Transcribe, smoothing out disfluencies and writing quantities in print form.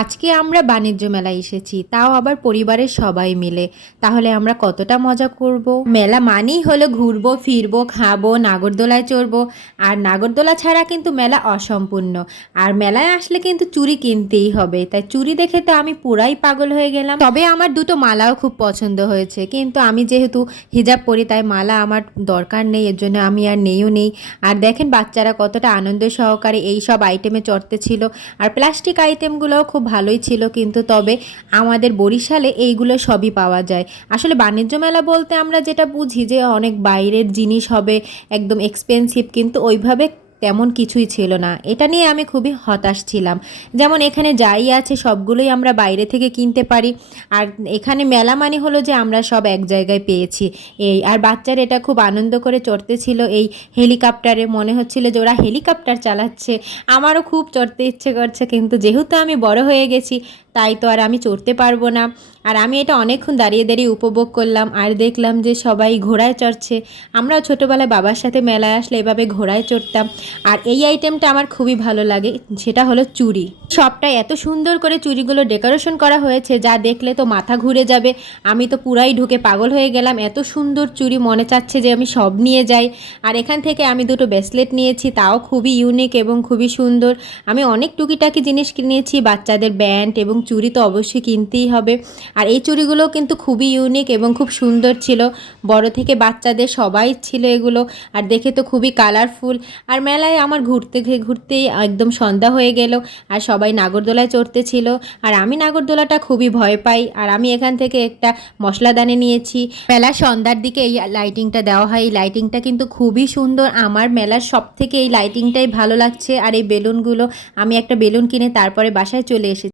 আজকে আমরা বাণিজ্য মেলায় এসেছি, তাও আবার পরিবারের সবাই মিলে। তাহলে আমরা কতটা মজা করব। মেলা মানেই হলো ঘুরবো ফিরবো খাবো নাগরদোলায় চড়বো। আর নাগরদোলা ছাড়া কিন্তু মেলা অসম্পূর্ণ। আর মেলায় আসলে কিন্তু চুড়ি কিনতেই হবে, তাই চুড়ি দেখে তো আমি পুরাই পাগল হয়ে গেলাম। তবে আমার দুটো মালাও খুব পছন্দ হয়েছে, কিন্তু আমি যেহেতু হিজাব পরি তাই মালা আমার দরকার নেই, এর জন্য আমি আর নেইও নেই। আর দেখেন বাচ্চারা কতটা আনন্দ সহকারে এই সব আইটেমে চড়তে ছিল। আর প্লাস্টিক আইটেমগুলোও খুব ভালোই ছিল, কিন্তু তবে আমাদের বরিশালে এইগুলো সবই পাওয়া যায়। আসলে বাণিজ্য মেলা বলতে আমরা যেটা বুঝি যে অনেক বাইরের জিনিস হবে, একদম এক্সপেন্সিভ, কিন্তু ওইভাবে তেমন কিছুই ছিল না। এটা নিয়ে আমি খুবই হতাশ ছিলাম। যেমন এখানে যাই আছে সবগুলোই আমরা বাইরে থেকে কিনতে পারি। আর এখানে মেলা মানে হলো যে আমরা সব এক জায়গায় পেয়েছি এই। আর বাচ্চারা এটা খুব আনন্দ করে চড়তে ছিল এই হেলিকপ্টারে, মনে হচ্ছিল যে ওরা হেলিকপ্টার চালাচ্ছে। আমারও খুব চড়তে ইচ্ছে করছে, কিন্তু যেহেতু আমি বড় হয়ে গেছি তাই তো আর আমি চড়তে পারবো না। আর আমি এটা অনেকক্ষণ দাঁড়িয়ে দাঁড়িয়ে উপভোগ করলাম, আর দেখলাম যে সবাই ঘোড়ায় চড়ছে। আমরাও ছোটোবেলায় বাবার সাথে মেলায় আসলে এভাবে ঘোড়ায় চড়তাম। আর এই আইটেমটা আমার খুবই ভালো লাগে, সেটা হলো চুড়ি। সবটাই এত সুন্দর করে চুড়িগুলো ডেকোরেশন করা হয়েছে যা দেখলে তো মাথা ঘুরে যাবে। আমি তো পুরাই ঢুকে পাগল হয়ে গেলাম, এত সুন্দর চুড়ি মনে চাচ্ছে যে আমি সব নিয়ে যাই। আর এখান থেকে আমি দুটো ব্রেসলেট নিয়েছি, তাও খুবই ইউনিক এবং খুবই সুন্দর। আমি অনেক টুকিটাকি জিনিস কিনেছি, বাচ্চাদের ব্যান্ড এবং চুড়ি তো অবশ্যই কিনতেই হবে। আর এই চুড়িগুলো কিন্তু খুবই ইউনিক এবং খুব সুন্দর ছিল, বড় থেকে বাচ্চাদের সবাই ছিল এগুলো। আর দেখে তো খুবই কালারফুল। আর মেলায় আমার ঘুরতে ঘুরতেই একদম সন্ধ্যা হয়ে গেল, আর সবাই নাগরদোলায় চড়তে ছিল। আর আমি নাগরদোলাটা খুবই ভয় পাই, আর আমি এখান থেকে একটা মশলাদানি নিয়েছি। মেলার সন্ধ্যার দিকে এই লাইটিংটা দেওয়া হয়, এই লাইটিংটা কিন্তু খুবই সুন্দর। আমার মেলার সব থেকে এই লাইটিংটাই ভালো লাগছে। আর এই বেলুনগুলো, আমি একটা বেলুন কিনে তারপরে বাসায় চলে এসেছি।